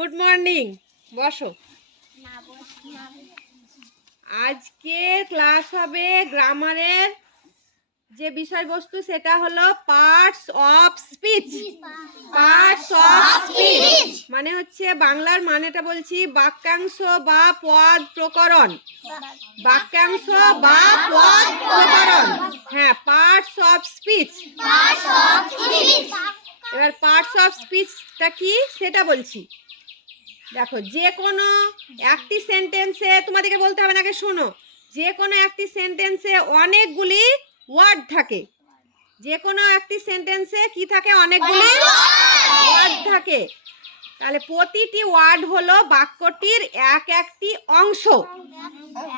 Good morning বসো। আজকে class হবে গ্রামারের যে বিষয়বস্তু সেটা হলো parts of speech parts of speech মানে হচ্ছে বাংলার মানেটা বলছি বাক্যাংশ বা পদ প্রকরণ। বাক্যাংশ বা পদ প্রকরণ। হ্যাঁ parts of speech parts of এবার পার্টস অফ স্পিচটা কি? সেটা বলছি। দেখো, যে কোনো একটি সেন্টেন্সে তোমাদেরকে বলতে হবে না, আগে শোনো। যে কোনো একটি সেন্টেন্সে অনেকগুলি ওয়ার্ড থাকে। যে কোনো একটি সেন্টেন্সে কি থাকে? অনেকগুলি ওয়ার্ড থাকে। তাহলে প্রতিটি ওয়ার্ড হলো বাক্যটির এক একটি অংশ।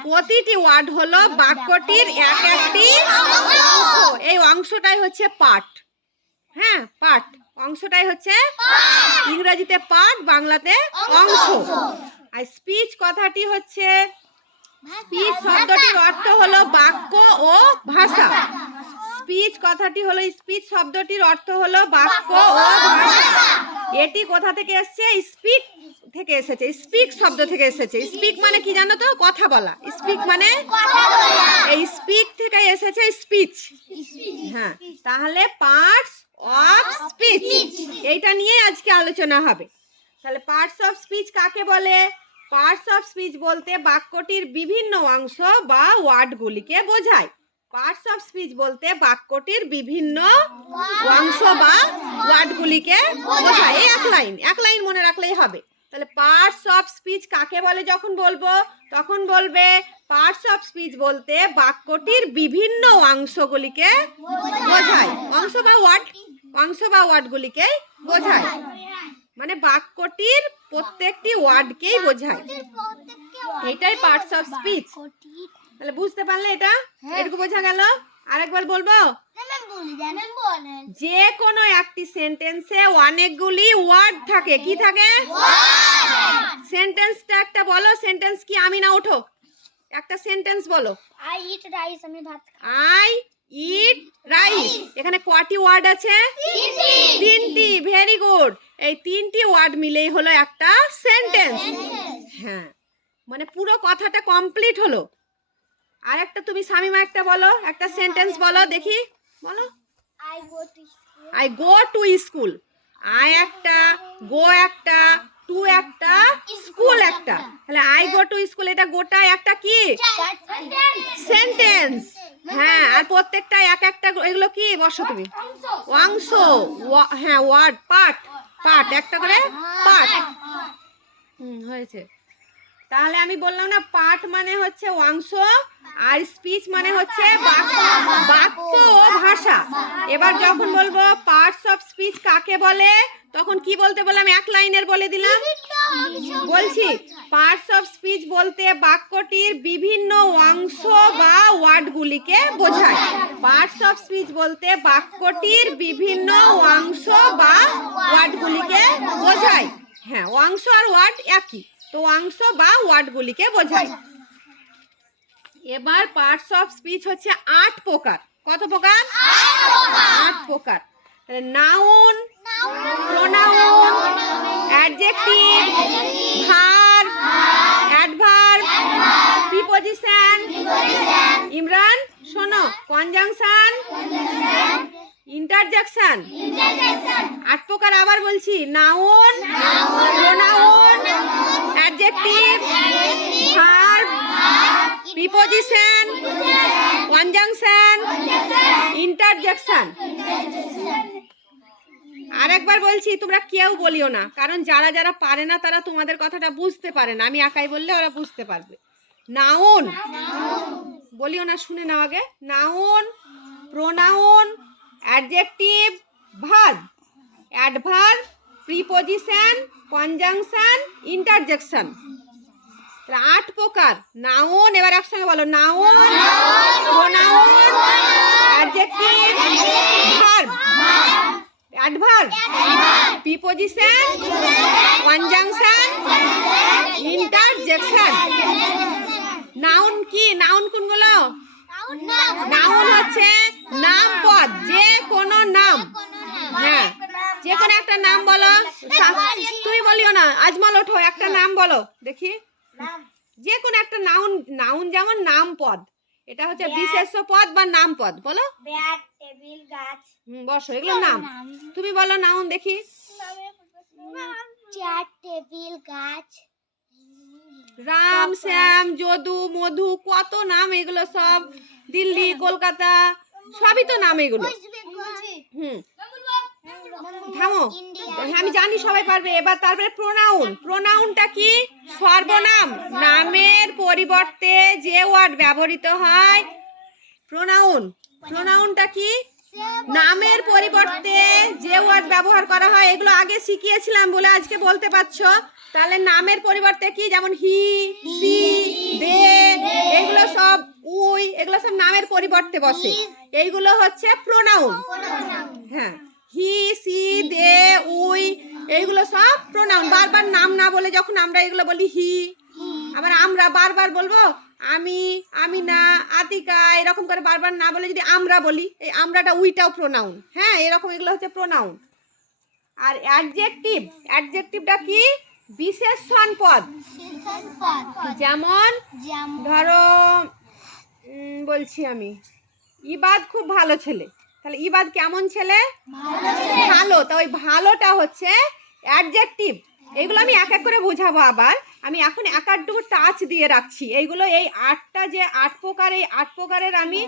প্রতিটি ওয়ার্ড হলো বাক্যটির এক একটি অংশ। এই অংশটাই হচ্ছে পার্ট হ্যাঁ পার্ট অংশটাই হচ্ছে ইংরেজিতে পার্ট বাংলাতে অংশ। আর স্পিচ কথাটি হচ্ছে স্পিচ শব্দটির অর্থ হলো বাক্য ও ভাষা। স্পিচ কথাটি হলো স্পিচ শব্দটির অর্থ হলো বাক্য ও ভাষা। এটি কোথা থেকে এসেছে? স্পিক থেকে এসেছে। স্পিক শব্দ থেকে এসেছে। স্পিক মানে কি জানো তো? কথা বলা। স্পিক মানে এই স্পিক থেকে এসেছে স্পিচ হ্যাঁ তাহলে পার্টস অফ স্পিচ এইটা নিয়ে আজকে আলোচনা হবে। তাহলে পার্টস অফ স্পিচ কাকে বলে? পার্টস অফ স্পিচ বলতে বাক্যটির বিভিন্ন অংশ বা ওয়ার্ডগুলিকে বোঝায়। পার্টস অফ স্পিচ বলতে বাক্যটির বিভিন্ন অংশ বা ওয়ার্ডগুলিকে বোঝায়। এই এক লাইন এক লাইন মনে রাখলেই হবে। তাহলে পার্টস অফ স্পিচ কাকে বলে যখন বলব? তখন বলবে পার্টস অফ স্পিচ বলতে বাক্যটির বিভিন্ন অংশগুলিকে বোঝায়। অংশ বা ওয়ার্ড? অংশ বা ওয়ার্ডগুলিকে বোঝায়। মানে বাক্যটির প্রত্যেকটি ওয়ার্ডকেই বোঝায়। এটাই পার্টস অফ স্পিচ তাহলে বুঝতে পারলে এটা? এটুকু বোঝা গেল? আরেকবার বলব? যে কোনো একটি সেন্টেন্সে অনেকগুলি ওয়ার্ড থাকে। কি থাকে? সেন্টেন্সটা একটা বলো সেন্টেন্স কি? আমি না ওঠো একটা সেন্টেন্স বলো। আই ইট রাইস আমি ভাত আই ইট রাইস এখানে কটি ওয়ার্ড আছে? তিনটি। ভেরি গুড এই তিনটি ওয়ার্ড মিলেই হলো একটা সেন্টেন্স হ্যাঁ। মানে পুরো কথাটা কমপ্লিট হলো। আর একটা তুমি শামিমা একটা বলো একটা সেন্টেন্স বলো দেখি। বলো। I go to I go to school I একটা গো একটা টু একটা, স্কুল একটা। তাহলে আই গো টু স্কুল এটা গোটা একটা কি? সেন্টেন্স হ্যাঁ আর প্রত্যেকটা এক একটা এগুলো কি? বসো তুমি। অংশ। হ্যাঁ ওয়ার্ড পার্ট পার্ট একটা করে পার্ট হুম, হয়েছে। তাহলে আমি বললাম না পার্ট মানে হচ্ছে অংশ আর স্পিচ মানে হচ্ছে বাক্য। বাক্য ও ভাষা। এবার যখন বলব পার্টস অফ স্পিচ কাকে বলে, তখন কি বলতে বললাম? এক লাইনের বলে দিলাম। বলছি পার্টস অফ স্পিচ বলতে বাক্যটির বিভিন্ন অংশ বা ওয়ার্ডগুলিকে বোঝায়। পার্টস অফ স্পিচ বলতে বাক্যটির বিভিন্ন অংশ বা ওয়ার্ডগুলিকে বোঝায়। হ্যাঁ অংশ আর ওয়ার্ড একই। তো অংশ বা ওয়ার্ডগুলিকে বোঝায়। এবার পার্টস অফ স্পিচ হচ্ছে আট প্রকার। কত প্রকার? আট প্রকার। Noun pronoun adjective verb adverb preposition Imran শোনো কনজাংশন ইন্টারজেকশন। আট প্রকার আবার বলছি noun pronoun adjective verb preposition conjunction interjection. আরেকবার বলছি তোমরা কেউ বলিও না কারণ যারা যারা পারে না তারা তোমাদের কথাটা বুঝতে পারে না। আমি একাই বললে ওরা বুঝতে পারবে। নাউন বলিও না শুনে নাও আগে। Noun pronoun adjective verb adverb preposition conjunction interjection আট প্রকার। নাউন এবার একসঙ্গে বলো। Noun pronoun adjective verb adverb preposition conjunction interjection noun কি? নাউন কোনগুলো? নাউন হচ্ছে নাম পদ যে কোনো নাম। হ্যাঁ যে কোনো একটা নাম বলো। তুমি বলিও না আজমল ওঠো একটা নাম বলো দেখি। যে কোনো একটা নাউন নাউন যেমন নাম পদ এটা হচ্ছে বিশেষ্য পদ বা নাম পদ বলো। বসো এগুলো নাম। তুমি বলো নাউন দেখি। চেয়ার টেবিল গাছ। রাম শ্যাম যদু মধু কত নাম এগুলো সব। দিল্লি কলকাতা সবই তো নাম এগুলো। হুম। থামো। হ্যাঁ, আমি জানি সবাই পারবে। এবার তারপরে প্রোনাউন প্রোনাউনটা কি? সর্বনাম। নামের পরিবর্তে যে ওয়ার্ড ব্যবহৃত হয় প্রোনাউন প্রোনাউনটা কি? নামের পরিবর্তে যে ওয়ার্ড ব্যবহার করা হয় এগুলো আগে শিখিয়েছিলাম বলে আজকে বলতে পারছ। তাহলে নামের পরিবর্তে কি? যেমন হি সি দে এগুলো সব উই এগুলো সব নামের পরিবর্তে বসে। এইগুলো হচ্ছে প্রোনাউন হ্যাঁ। হি সি দে উই এইগুলো সব প্রোনাউন বারবার নাম না বলে যখন আমরা এগুলো বলি হি আবার আমরা বারবার বলব আমি আমি না আতিকা এরকম করে বারবার না বলে যদি আমরা বলি এই আমরাটা উইটাও প্রোনাউন হ্যাঁ এরকম এগুলো হচ্ছে প্রোনাউন আর অ্যাডজেক্টিভ অ্যাডজেক্টিভটা কি? বিশেষণ পদ। যেমন ধরো বলছি আমি। ইবাদ খুব ভালো ছেলে। তাহলে ইবাদ কেমন ছেলে? ভালো তা ওই ভালোটা হচ্ছে অ্যাডজেক্টিভ এগুলো আমি এক এক করে বোঝাবো আবার। আমি এখন এক আধটুকু টাচ দিয়ে রাখছি। এইগুলো এই আটটা যে আট প্রকার এই আট প্রকারের আমি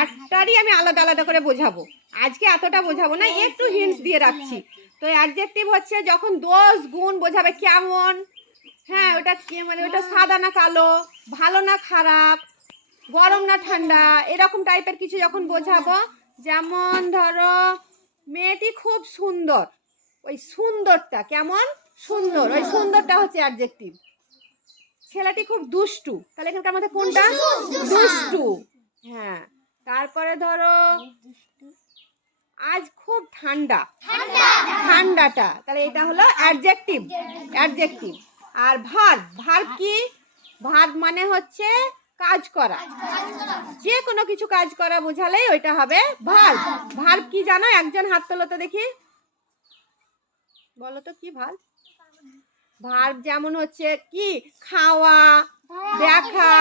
আটটারই আমি আলাদা আলাদা করে বোঝাবো। আজকে এতটা বোঝাবো না একটু হিন্টস দিয়ে রাখছি। তো অ্যাডজেক্টিভ হচ্ছে যখন দোষ গুণ বোঝাবে কেমন? হ্যাঁ ওটা কি মানে ওটা সাদা না কালো? ভালো না খারাপ? গরম না ঠান্ডা এরকম টাইপের কিছু যখন বোঝাবো যেমন ধরো মেয়েটি খুব সুন্দর। ওই সুন্দরটা কেমন? সুন্দর। ওই সুন্দরটা হচ্ছে অ্যাডজেক্টিভ ছেলেটি খুব দুষ্টু। তাহলে এখানকার মধ্যে কোনটা? দুষ্টু। হ্যাঁ। তারপরে ধরো আজ খুব ঠান্ডা। ঠান্ডাটা। তাহলে এটা হলো অ্যাডজেক্টিভ অ্যাডজেক্টিভ আর ভার্ব ভার্ব কি? ভার্ব মানে হচ্ছে কাজ করা। যে কোনো কিছু কাজ করা বোঝালেই ওইটা হবে ভার্ব। ভার্ব কি জানো? একজন হাত তোলো তো দেখি। বলো তো কি ভার্ব? ভার্ব যেমন হচ্ছে কি? খাওয়া, দেখা,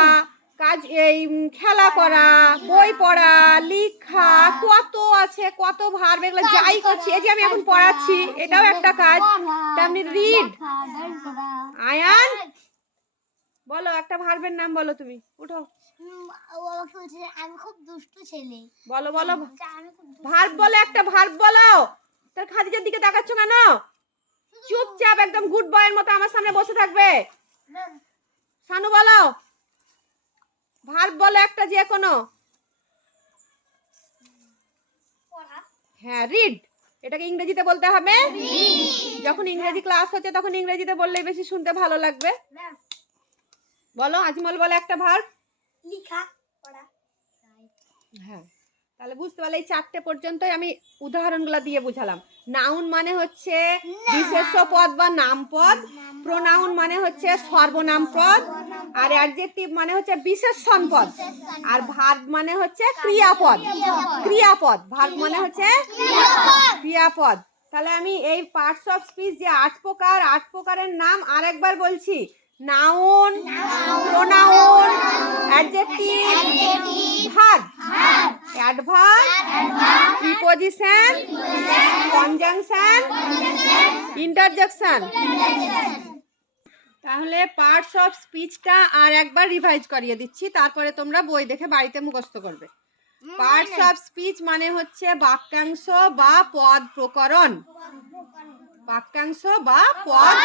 কাজ এই খেলা করা, বই পড়া, লেখা, কত আছে, কত ভার্ব, এগুলো যাই করছি। এই যে আমি এখন পড়াচ্ছি, এটাও একটা কাজ। তেমনি রিড আয়ান বলো একটা ভার্বের নাম বলো তুমি। উঠো। আমি খুব দুষ্টু ছেলে। বলো বলো। ভার্ব বলো একটা ভার্ব বলো। তার খাদিজার দিকে তাকাচ্ছ কেন? চুপচাপ একদম গুড বয়ের মতো আমার সামনে বসে থাকবে। শানু বলো। ভার্ব বলো একটা যে কোনো। হ্যাঁ রিড এটাকে ইংরেজিতে বলতে হবে। যখন ইংরেজি ক্লাস হচ্ছে তখন ইংরেজিতে বললেই বেশি শুনতে ভালো লাগবে। বলো আজমল বলে একটা ভার্ব লিখা পড়া। হ্যাঁ তাহলে বুঝতে পারলে এই চারটে পর্যন্তই আমি উদাহরণগুলো দিয়ে বুঝালাম। নাউন মানে হচ্ছে বিশেষ্য পদ বা নাম পদ। প্রোনাউন মানে হচ্ছে সর্বনাম পদ। আর অ্যাডজেক্টিভ মানে হচ্ছে বিশেষণ পদ। আর ভার্ব মানে হচ্ছে ক্রিয়াপদ। ক্রিয়াপদ। ভার্ব মানে হচ্ছে ক্রিয়াপদ। তাহলে আমি এই পার্টস অফ স্পিচ যে আট প্রকার আট প্রকারের নাম আরেকবার বলছি। Noun, pronoun, adjective verb adverb preposition, conjunction, interjection. তাহলে পার্টস অফ স্পিচটা আর একবার রিভাইজ করিয়ে দিচ্ছি, তারপরে তোমরা বই দেখে বাড়িতে মুখস্থ করবে। পার্টস অফ স্পিচ মানে হচ্ছে বাক্যাংশ বা পদ প্রকরণ। বাক্যাংশ বা পদ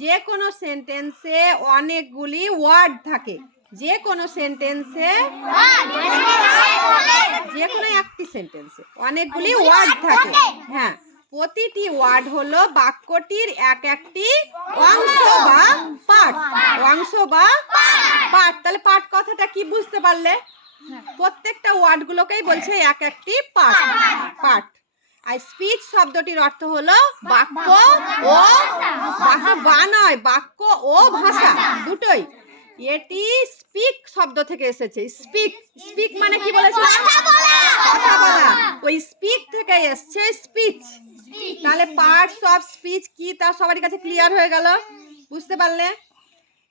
যে কোনো সেন্টেন্সে অনেকগুলি ওয়ার্ড থাকে। যে কোনো সেন্টেন্সে যে কোনো একটি সেন্টেন্সে অনেকগুলি ওয়ার্ড থাকে। হ্যাঁ প্রতিটি ওয়ার্ড হলো বাক্যটির এক একটি অংশ। বা পার্ট অংশ বা পার্ট তাহলে পার্ট কথাটা কি বুঝতে পারলে? প্রত্যেকটা ওয়ার্ডগুলোকেই বলছে এক একটি পার্ট পার্ট আর স্পিচ শব্দটির অর্থ হলো বাক্য ও বাক্য বা নয় বাক্য ও ভাষা। দুটোই। এটি স্পিক শব্দ থেকে এসেছে। স্পিক স্পিক মানে কি বলেছিলাম? কথা বলা। ওই স্পিক থেকে এসছে স্পিচ তাহলে পার্টস অফ স্পিচ কি? তা সবারই কাছে ক্লিয়ার হয়ে গেল। বুঝতে পারলে?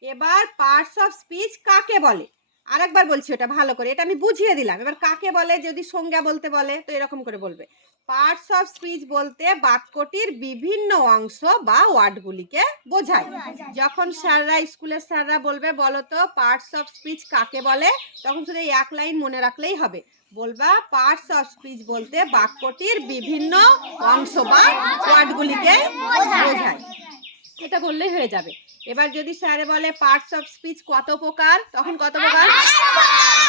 এবার পার্টস অফ স্পিচ কাকে বলে? আরেকবার বলছি ওটা ভালো করে, এটা আমি বুঝিয়ে দিলাম। এবার কাকে বলে? যদি সংজ্ঞা বলতে বলে, তো এরকম করে বলবে। পার্টস অফ স্পিচ বলতে বাক্যটির বিভিন্ন অংশ বা ওয়ার্ডগুলিকে বোঝায়। যখন স্যাররা, স্কুলের স্যাররা বলবে, বলো তো পার্টস অফ স্পিচ কাকে বলে? তখন শুধু এক লাইন মনে রাখলেই হবে। বলবা পার্টস অফ স্পিচ বলতে বাক্যটির বিভিন্ন অংশ বা ওয়ার্ডগুলিকে বোঝায়। এটা বললেই হয়ে যাবে। এবার যদি স্যারে বলে পার্টস অফ স্পিচ কত প্রকার তখন কত প্রকার?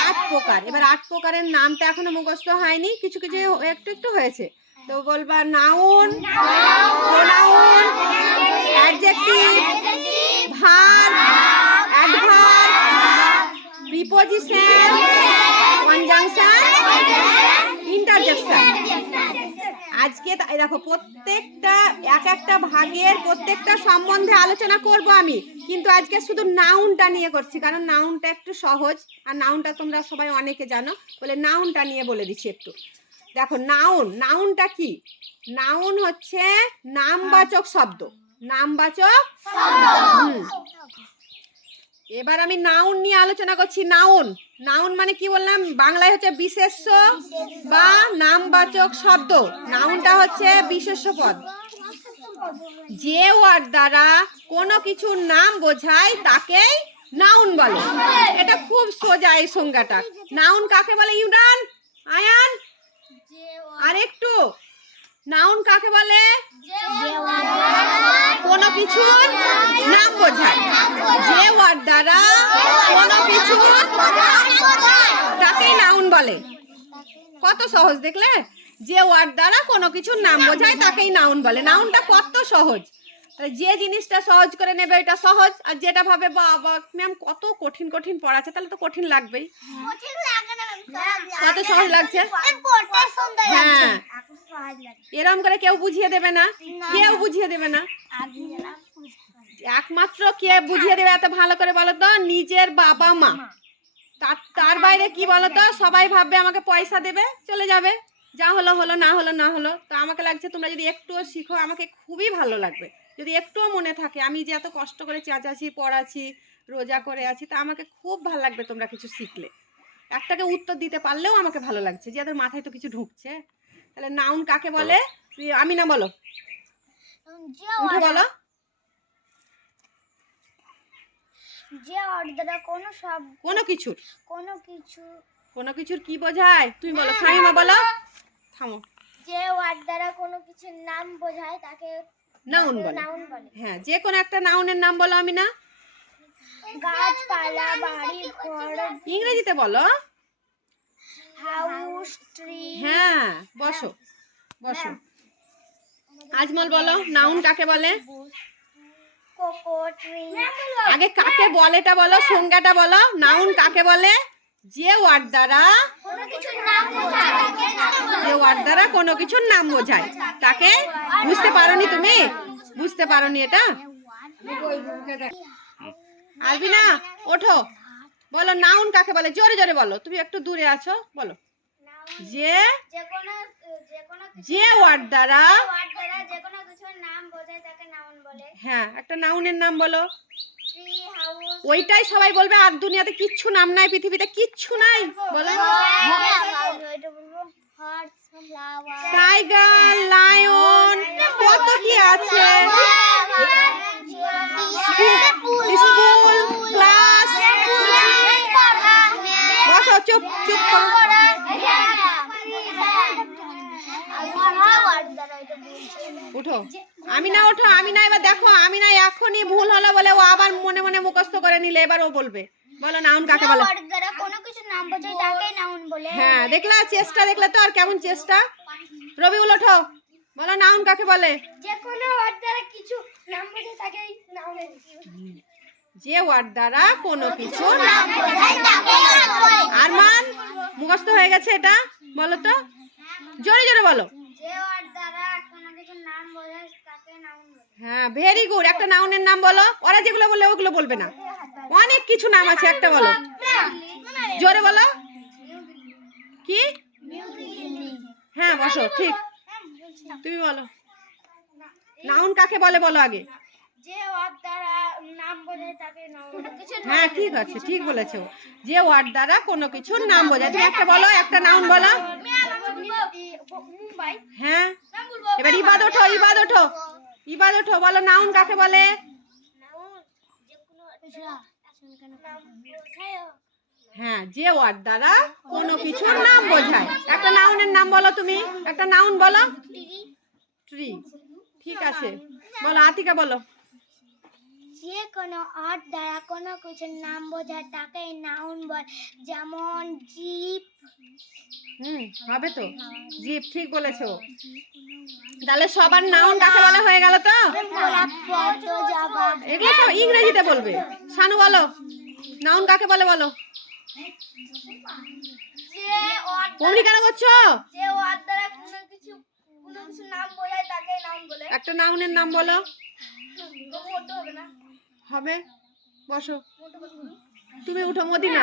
আট প্রকার। এবার আট প্রকারের নামটা এখনও মুখস্থ হয়নি কিছু কিছু একটু একটু হয়েছে। তো বলবা noun pronoun adjective verb adverb preposition conjunction interjection আজকে তাই দেখো, প্রত্যেকটা, এক একটা ভাগের প্রত্যেকটা সম্বন্ধে আলোচনা করব আমি। কিন্তু আজকে শুধু নাউনটা নিয়ে করছি, কারণ নাউনটা একটু সহজ, আর নাউনটা তোমরা সবাই অনেকে জানো, বলে নাউনটা নিয়ে বলে দিচ্ছি একটু। দেখো নাউন নাউনটা কি? নাউন হচ্ছে নামবাচক শব্দ। নামবাচক। এবার আমি নাউন নিয়ে আলোচনা করছি নাউন নাউন মানে কি বললাম? বাংলায় হচ্ছে বিশেষ্য বা নামবাচক শব্দ। নাউনটা হচ্ছে বিশেষ্য পদ। যে ওয়ার্ড দ্বারা কোনো কিছুর নাম বোঝায়, তাকেই নাউন বলে। এটা খুব সোজা এই সংজ্ঞাটা। নাউন কাকে বলে? ইউরান আয়ান? আর একটু নাউন কাকে বলে? কোনো কিছুর নাম বোঝায়। যে ওয়ার্ড দ্বারা কোনো কিছু তাকেই নাউন বলে। কত সহজ দেখলে? যে ওয়ার্ড দ্বারা কোনো কিছুর নাম বোঝায়, তাকেই নাউন বলে। নাউনটা কত সহজ? যে জিনিসটা সহজ করে নেবে এটা সহজ। আর যেটা ভাবে বাবা ম্যাম কত কঠিন কঠিন পড়াচ্ছে তাহলে তো কঠিন লাগবেই। কত সহজ লাগছে? হ্যাঁ। এরকম করে কেউ বুঝিয়ে দেবে না। কেউ বুঝিয়ে দেবে না। একমাত্র কে বুঝিয়ে দেবে এত ভালো করে বলো তো? নিজের বাবা মা। তার বাইরে কি বলো তো? সবাই ভাববে আমাকে পয়সা দেবে, চলে যাবে। যা হলো হলো, না হলো না হলো। তো আমাকে লাগছে তোমরা যদি একটুও শিখো, আমাকে খুবই ভালো লাগবে। যদি একটুও মনে থাকে, আমি যে এত কষ্ট করে চেঁচাচ্ছি, পড়াচ্ছি, রোজা করে আছি, তা আমাকে খুব ভালো লাগবে তোমরা কিছু শিখলে। একটাকে উত্তর দিতে পারলেও আমাকে ভালো লাগছে যে এদের মাথায় তো কিছু ঢুকছে। তাহলে নাউন কাকে বলে। আমি না বলো? উঠে বলো। যে ওয়ার্ড কোনো সব কোনো কিছুর। কোনো কিছু কোনো কিছুর কি বোঝায়? তুমি বলো সাইমা বলো। থামো। যে ওয়ার্ড দ্বারা কোনো কিছুর নাম বোঝায় তাকে নাউন বলে। নাউন বলে। হ্যাঁ যে কোনো একটা নাউনের নাম বলো আমি না। গাছপালা বাড়ি ঘর ইংরেজিতে বলো। House tree. হ্যাঁ বসো বসো। আজমল বলো নাউন কাকে বলে? আগে কাকে বলেটা বলো সংজ্ঞাটা বলো। নাউন কাকে বলে? যে ওয়ার্ড দ্বারা কোনো কিছুর নাম বোঝায় তাকে নাউন বলে। যে ওয়ার্ড দ্বারা কোনো কিছুর নাম বোঝায়। তাকে বুঝতে পারোনি তুমি? বুঝতে পারোনি এটা? আলবিনা ওঠো। বলো নাউন কাকে বলে? জোরে জোরে বলো। তুমি একটু দূরে আছো বলো। যে যে ওয়ার্ড দ্বারা হ্যাঁ একটা নাউনের নাম বলো। ওইটাই সবাই বলবে আর দুনিয়াতে কিচ্ছু নাম নাই পৃথিবীতে কিচ্ছু নাই। বলো। হার্টস ফ্লাওয়ার টাইগার লায়ন কত কি আছে? স্কুল ক্লাস বসো চুপ চুপ উঠো। আমি না ওঠো আমি না, এবার দেখো, আমি না এখনই ভুল হলো বলে ও আবার মনে মনে মুখস্থ করে নিলে, এবার ও বলবে। বলো, নাউন কাকে বলে? হ্যাঁ দেখলা চেষ্টা দেখলে তো আর কেমন চেষ্টা? রবিউল, ওঠো। বলো নাউন কাকে বলে? যে কোনো ওয়ার্ড দ্বারা কিছু নাম বোঝায় তাকে নাউন যে ওয়ার্ড দ্বারা কোনো কিছু নাম বোঝায় তাকে নাউন বলে। আর মান মুখস্থ হয়ে গেছে এটা বলো তো। জোরে জোরে বলো। যে ওয়ার্ড দ্বারা কোনো কিছু নাম বোঝায় তাকে নাউন বলে। হ্যাঁ ভেরি গুড একটা নাউনের নাম বলো। ওরা যেগুলো বললে ওগুলো বলবে না। অনেক কিছু নাম আছে একটা বলো। জোরে বলো। কি? হ্যাঁ বসো ঠিক। তুমি বলো। নাউন কাকে বলে বলো আগে? যে ওয়ার্ড দ্বারা নাম বোঝায় তাকে নাউন হ্যাঁ ঠিক আছে ঠিক বলেছ। যে ওয়ার্ড দ্বারা কোনো কিছুর নাম বোঝায় তুমি একটা বলো একটা নাউন বলো। হ্যাঁ। এবার ইবাদ ওঠো ইবাদ ওঠো ইবাদ ওঠো বলো নাউন কাকে বলে? হ্যাঁ যে ওয়ার্ড দ্বারা কোনো কিছুর নাম বোঝায়। একটা নাউনের নাম বলো তুমি। একটা নাউন বলো। ট্রি। ঠিক আছে। বলো আতিকা বলো। যে কোনো আর্ট দ্বারা কোনো কিছুর নাম বোঝায় তাকে নাউন বল। যেমন জিপ। হুম হবে তো। জিপ ঠিক বলেছ। তাহলে সবার নাউন কাকে বলা হয়ে গেল তো? জবা এগুলো সব ইংরেজিতে বলবে। শানু বলো। নাউন কাকে বলে বলো? অমনি কেন করছ? যে ওয়ার্ড দ্বারা কোনো কিছু কোনো কিছু নাম বোঝায় তাকে নাউন বলে। একটা নাউনের নাম বলো। মোটো হবে না। হবে? বসো। তুমি উঠো মদিনা।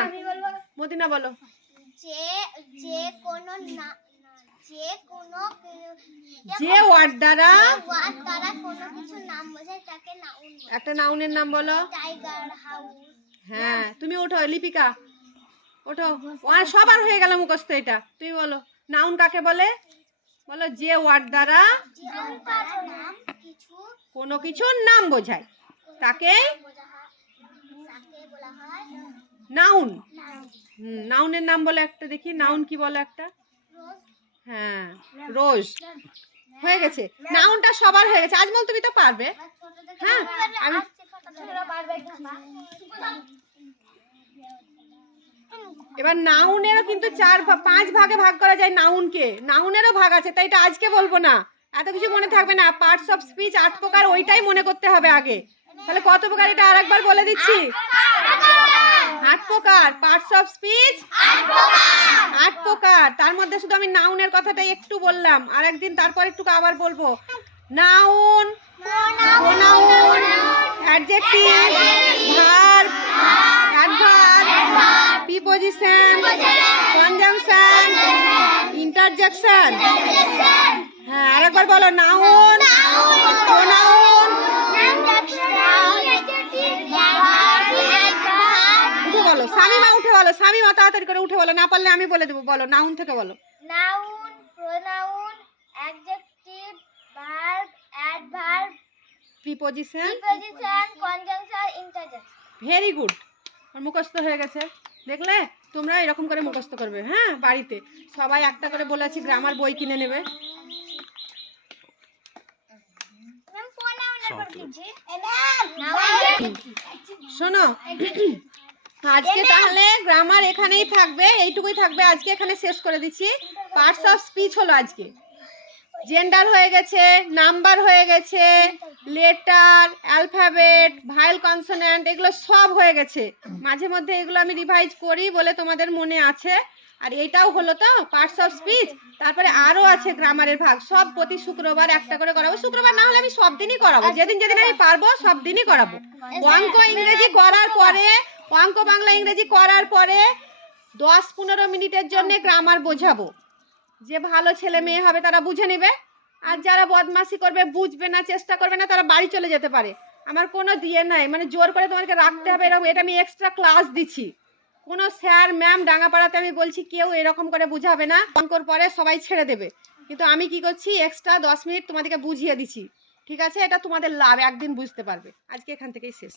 মদিনা বলো। যে যে কোনো না যে কোনো যে ওয়ার্ড দ্বারা ওয়ার্ড দ্বারা কোনো কিছু নাম বোঝায় তাকে নাউন একটা নাউনের নাম বলো। Tiger house. হ্যাঁ তুমি ওঠো লিপিকা। আর সবার হয়ে গেল মুখস্থ এটা। তুমি বলো নাউন কাকে বলে? বলো যে ওয়ার্ড দ্বারা কোনো কিছুর নাম বোঝায়। তাকে নাউন নাউনের নাম বলে একটা দেখি নাউন কি বলে একটা? হ্যাঁ রোজ হয়ে গেছে। নাউনটা সবার হয়ে গেছে। আজমল, তুমি তো পারবে। হ্যাঁ আমি এবার নাউনেরও কিন্তু চার পাঁচ ভাগে ভাগ করা যায় নাউনকে। নাউনেরও ভাগ আছে তাই এটা আজকে বলব না। এত কিছু মনে থাকবে না পার্টস অফ স্পিচ আট প্রকার ওইটাই মনে করতে হবে আগে। তাহলে কত প্রকার এটা আরেকবার বলে দিচ্ছি? আট প্রকার। পার্টস অফ স্পিচ আট প্রকার। তার মধ্যে শুধু আমি নাউনের কথাটা একটু বললাম আর একদিন তারপর একটু আবার বলব। Noun pronoun adjective verb adverb preposition conjunction interjection. হ্যাঁ আরেকবার বলো নাউন প্রোনাউন। উঠে বলো স্বামীমা উঠে বলো স্বামীমা তাড়াতাড়ি করে উঠে বলো না পারলে আমি বলে দেবো বলো নাউন থেকে বলো। Noun pronoun adjective verb adverb. Preposition preposition conjunction interjection. Very good. মুখস্থ হয়ে গেছে। দেখলে? তোমরা এরকম করে মুখস্থ করবে হ্যাঁ? বাড়িতে। সবাই একটা করে বলেছি গ্রামার বই কিনে নেবে। শোনো, আজকে তাহলে গ্রামার এখানেই থাকবে, এইটুকুই থাকবে। আজকে এখানে শেষ করে দিচ্ছি। পার্টস অফ স্পিচ হলো আজকে। জেন্ডার হয়ে গেছে নাম্বার হয়ে গেছে লেটার অ্যালফাবেট ভাইল কনসোনেন্ট এগুলো সব হয়ে গেছে। মাঝে মধ্যে এগুলো আমি রিভাইজ করি বলে তোমাদের মনে আছে। আর এটাও হলো তো পার্টস অফ স্পিচ তারপরে আরও আছে গ্রামারের ভাগ। সব প্রতি শুক্রবার একটা করে করাবো। শুক্রবার না হলে আমি সব দিনই করাবো। যেদিন যেদিন আমি পারব, সব দিনই করাবো। অঙ্ক ইংরেজি করার পরে, অঙ্ক বাংলা ইংরেজি করার পরে দশ পনেরো মিনিটের জন্য গ্রামার বোঝাবো। যে ভালো ছেলে মেয়ে হবে তারা বুঝে নেবে। আর যারা বদমাশি করবে বুঝবে না চেষ্টা করবে না তারা বাড়ি চলে যেতে পারে। আমার কোনো দিয়ে নাই। মানে জোর করে তোমাকে রাখতে হবে এরকম এটা আমি এক্সট্রা ক্লাস দিচ্ছি। কোনো স্যার ম্যাম ডাঙ্গাপাড়াতে আমি বলছি কেউ এরকম করে বুঝাবে না। অঙ্কর পরে সবাই ছেড়ে দেবে। কিন্তু আমি কি করছি এক্সট্রা দশ মিনিট তোমাদেরকে বুঝিয়ে দিচ্ছি। ঠিক আছে? এটা তোমাদের লাভ একদিন বুঝতে পারবে। আজকে এখান থেকেই শেষ।